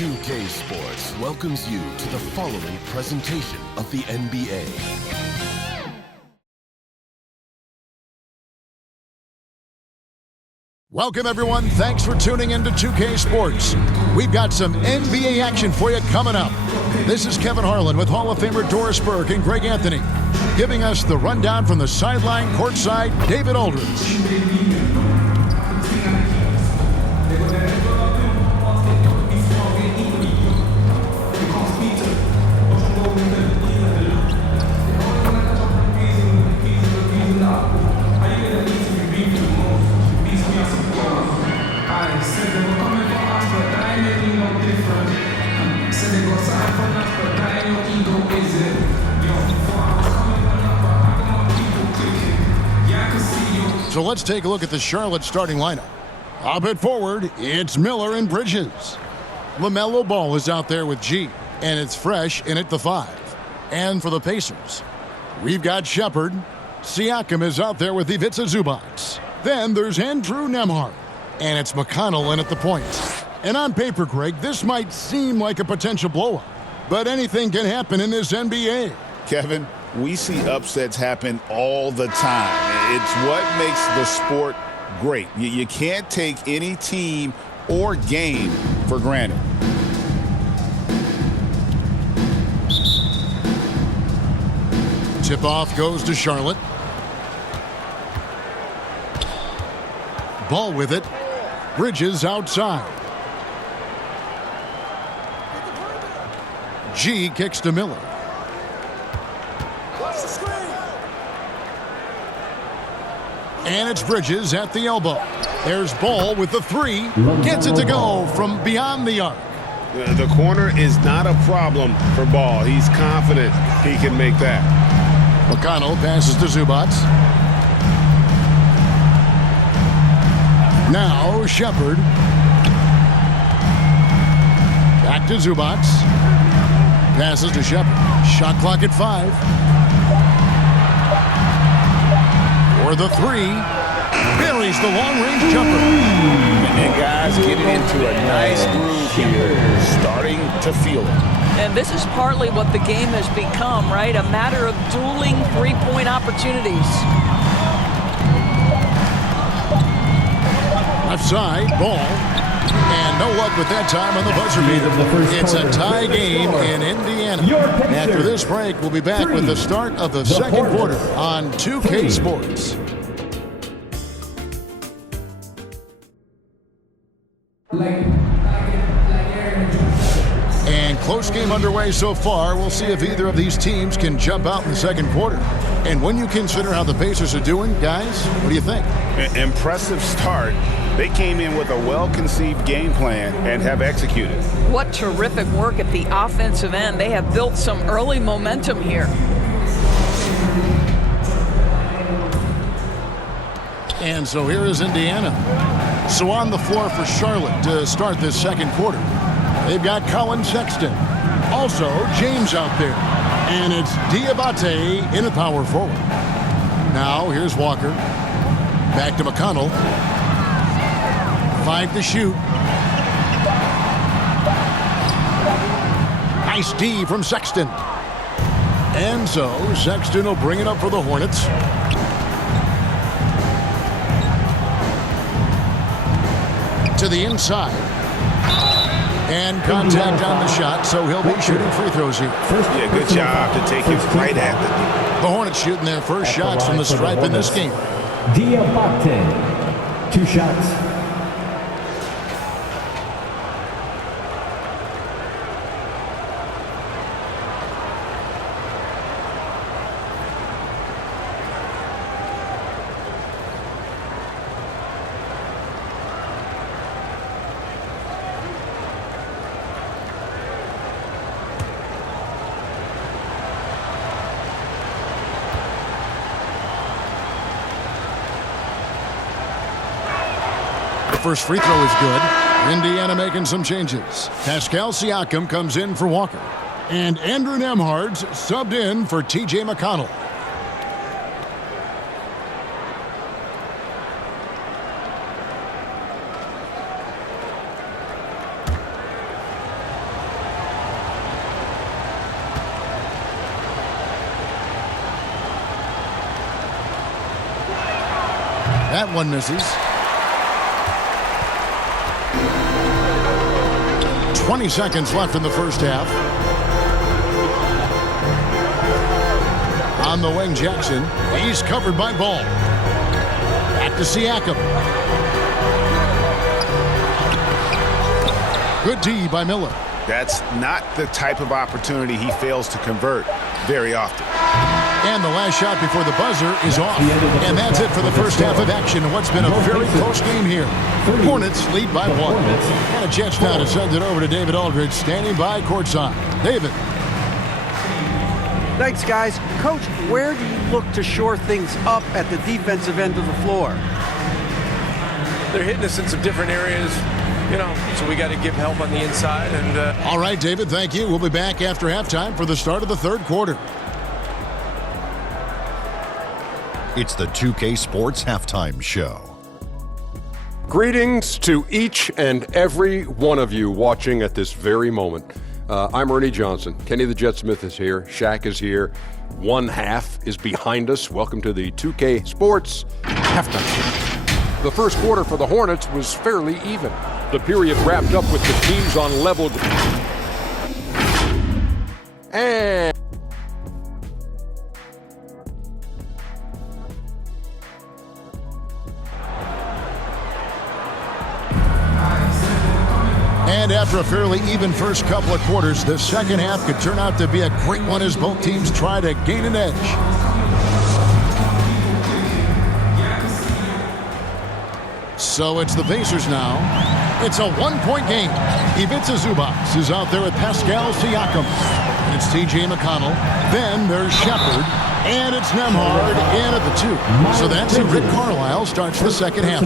2K Sports welcomes you to the following presentation of the NBA. Welcome, everyone. Thanks for tuning in to 2K Sports. We've got some NBA action for you coming up. This is Kevin Harlan with Hall of Famer Doris Burke and Greg Anthony, giving us the rundown from the sideline courtside, David Aldridge. So let's take a look at the Charlotte starting lineup. Up at forward, it's Miller and Bridges. LaMelo Ball is out there with G, and it's Fresh in at the 5. And for the Pacers, we've got Shepard. Siakam is out there with Ivica Zubac. Then there's Andrew Nembhard, and it's McConnell in at the point. And on paper, Greg, this might seem like a potential blowout, but anything can happen in this NBA. Kevin, we see upsets happen all the time. It's what makes the sport great. You can't take any team or game for granted. Tip-off goes to Charlotte. Ball with it. Bridges outside. G kicks to Miller. And it's Bridges at the elbow. There's Ball with the 3. Gets it to go from beyond the arc. The corner is not a problem for Ball. He's confident he can make that. McConnell passes to Zubac. Now Shepard. Back to Zubac. Passes to Shepard. Shot clock at 5. For the 3. Buries the long-range jumper. And guys getting into a nice groove here. Starting to feel it. And this is partly what the game has become, right? A matter of dueling three-point opportunities. Left side, Ball. And no luck with that time on the buzzer beater. It's a tie game in Indiana. After this break, we'll be back with the start of the second quarter on 2K Sports. And close game underway so far. We'll see if either of these teams can jump out in the second quarter. And when you consider how the Pacers are doing, guys, what do you think? Impressive start. They came in with a well-conceived game plan and have executed. What terrific work at the offensive end. They have built some early momentum here. And so here is Indiana. So on the floor for Charlotte to start this second quarter, they've got Colin Sexton. Also, James out there. And it's Diabate in a power forward. Now, here's Walker. Back to McConnell. 5 to shoot. Nice D from Sexton. And so, Sexton will bring it up for the Hornets. To the inside. And contact on the shot, so he'll be shooting free throws here. Yeah, good job to take it right at the Hornets shooting their first shots from the stripe in this game. Diabate, 2 shots. First free throw is good. Indiana making some changes. Pascal Siakam comes in for Walker. And Andrew Nembhard's subbed in for TJ McConnell. That one misses. 20 seconds left in the first half. On the wing, Jackson. He's covered by Ball. Back to Siakam. Good D by Miller. That's not the type of opportunity he fails to convert very often. And the last shot before the buzzer is off. And that's it for the first half of action in what's been a very close game here. Hornets lead by 1. And a chance now to send it over to David Aldridge, standing by courtside. David. Thanks, guys. Coach, where do you look to shore things up at the defensive end of the floor? They're hitting us in some different areas, so we got to give help on the inside. And all right, David, thank you. We'll be back after halftime for the start of the third quarter. It's the 2K Sports Halftime Show. Greetings to each and every one of you watching at this very moment. I'm Ernie Johnson. Kenny the Jet Smith is here. Shaq is here. One half is behind us. Welcome to the 2K Sports Halftime Show. The first quarter for the Hornets was fairly even. The period wrapped up with the teams on level. And after a fairly even first couple of quarters, the second half could turn out to be a great one as both teams try to gain an edge. So it's the Pacers now. It's a one-point game. Ivica Zubac is out there with Pascal, Siakam. And it's T.J. McConnell. Then there's Shepard. And it's Nembhard in at the 2. So that's it. Rick Carlisle starts the second half.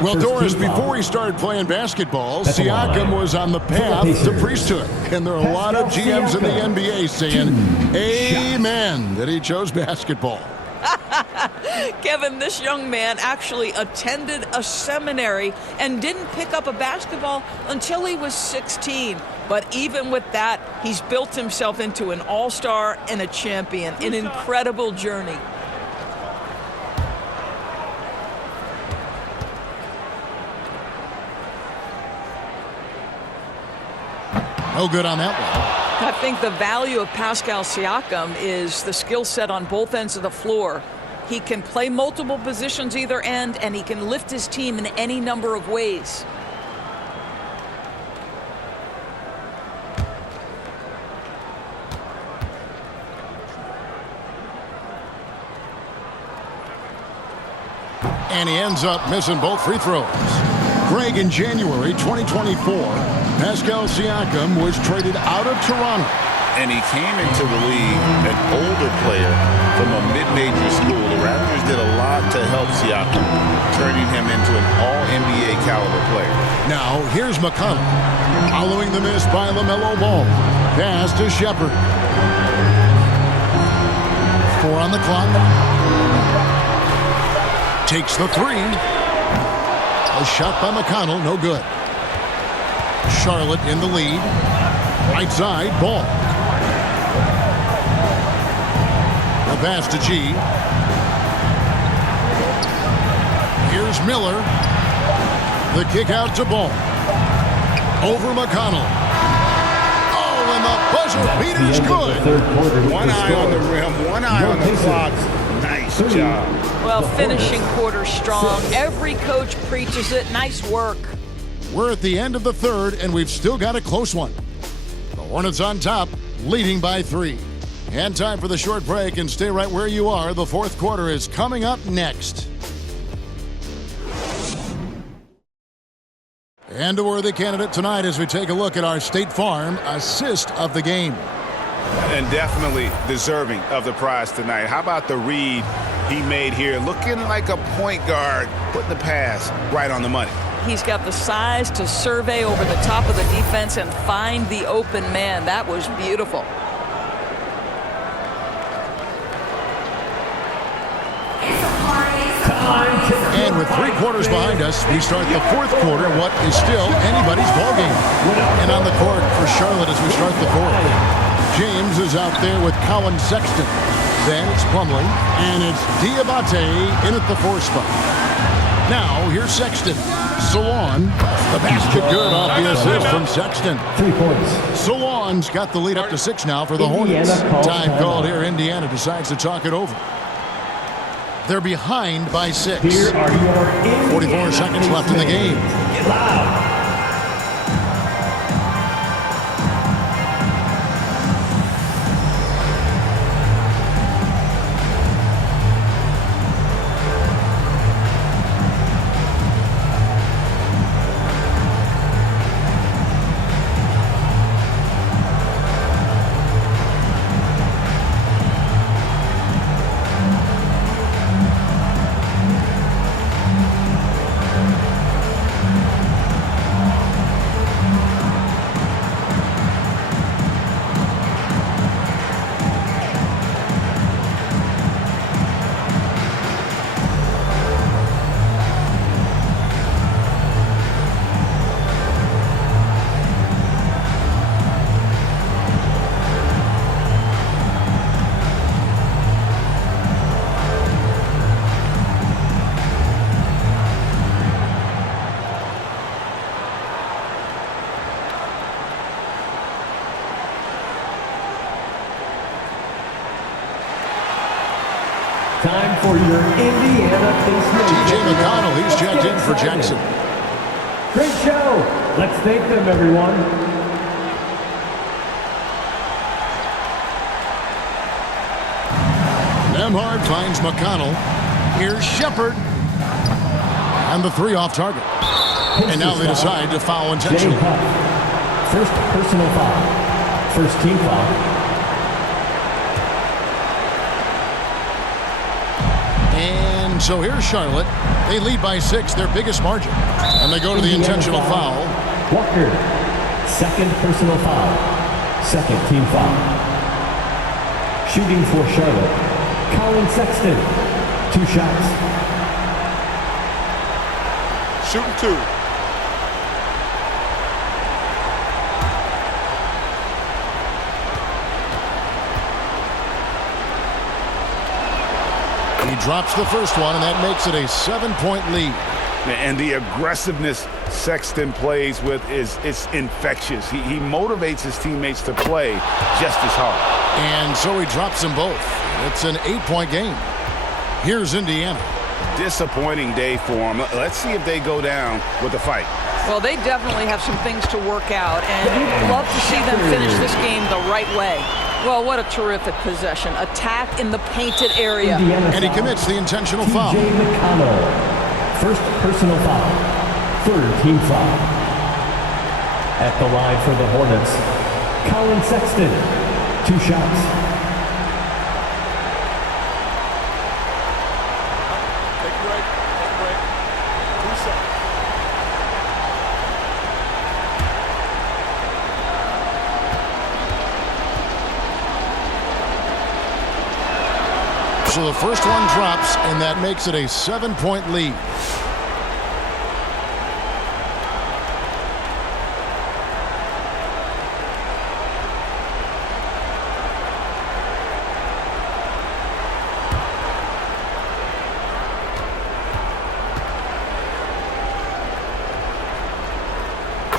Well, Doris, before he started playing basketball, Siakam was on the path to priesthood. And there are a lot of GMs in the NBA saying, amen, that he chose basketball. Kevin, this young man actually attended a seminary and didn't pick up a basketball until he was 16. But even with that, he's built himself into an all-star and a champion. An incredible journey. No good on that one. I think the value of Pascal Siakam is the skill set on both ends of the floor. He can play multiple positions either end, and he can lift his team in any number of ways. And he ends up missing both free throws. Greg, in January 2024, Pascal Siakam was traded out of Toronto. And he came into the league an older player from a mid-major school. The Raptors did a lot to help Siakam, turning him into an all-NBA caliber player. Now, here's McConnell. Following the miss by LaMelo Ball. Pass to Shepard. 4 on the clock. Takes the 3. A shot by McConnell, no good. Charlotte in the lead. Right side, Ball. A pass to G. Here's Miller. The kick out to Ball. Over McConnell. Oh, and the buzzer beater's good. One eye on the rim, one eye on the clock. Nice job. Well, finishing quarter strong. Every coach preaches it. Nice work. We're at the end of the third, and we've still got a close one. The Hornets on top, leading by 3. And time for the short break, and stay right where you are. The fourth quarter is coming up next. And a worthy candidate tonight as we take a look at our State Farm assist of the game. And definitely deserving of the prize tonight. How about the read he made here? Looking like a point guard, putting the pass right on the money. He's got the size to survey over the top of the defense and find the open man. That was beautiful. And with 3 quarters behind us, we start the fourth quarter, what is still anybody's ballgame. And on the court for Charlotte as we start the fourth. James is out there with Colin Sexton. Then it's Plumlee, and it's Diabate in at the 4 spot. Now, here's Sexton. Salon, the basket good off the assist from Sexton. 3 points. Salon's got the lead up to 6 now for the Hornets. Time called here. Indiana decides to talk it over. They're behind by 6. Here are your 44 seconds left in the game. Get loud. Time for your Indiana basement. TJ McConnell, he's checked in for Jackson. Great show. Let's thank them, everyone. Nemhard finds McConnell. Here's Shepard. And the 3 off target. And now they decide to foul intentionally. First personal foul. First team foul. And so here's Charlotte. They lead by 6, their biggest margin. And they go to the intentional foul. Walker, second personal foul. Second team foul. Shooting for Charlotte, Colin Sexton. 2 shots. Shooting 2. He drops the first one, and that makes it a 7-point lead. And the aggressiveness Sexton plays with it's infectious. He motivates his teammates to play just as hard. And so he drops them both. It's an 8-point game. Here's Indiana. Disappointing day for them. Let's see if they go down with a fight. Well, they definitely have some things to work out, and you'd love to see them finish this game the right way. Well, what a terrific possession. Attack in the painted area. And he commits the intentional foul. TJ McConnell, first personal foul. Third team foul. At the line for the Hornets, Colin Sexton. 2 shots. Take a break. 2 seconds. So the first one drops, and that makes it a 7-point lead.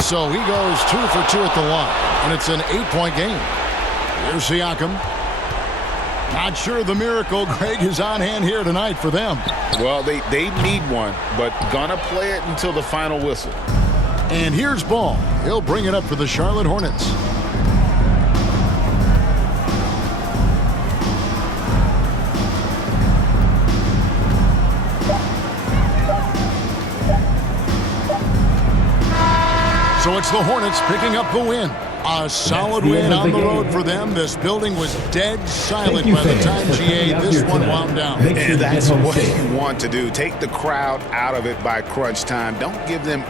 So he goes 2 for 2 at the line, and it's an 8-point game. Here's Siakam. Not sure the miracle, Greg, is on hand here tonight for them. Well, they need one, but gonna play it until the final whistle. And here's Ball. He'll bring it up for the Charlotte Hornets. So it's the Hornets picking up the win. A solid win on the road for them. This building was dead silent by the time GA this one wound down. And that's what you want to do. Take the crowd out of it by crunch time. Don't give them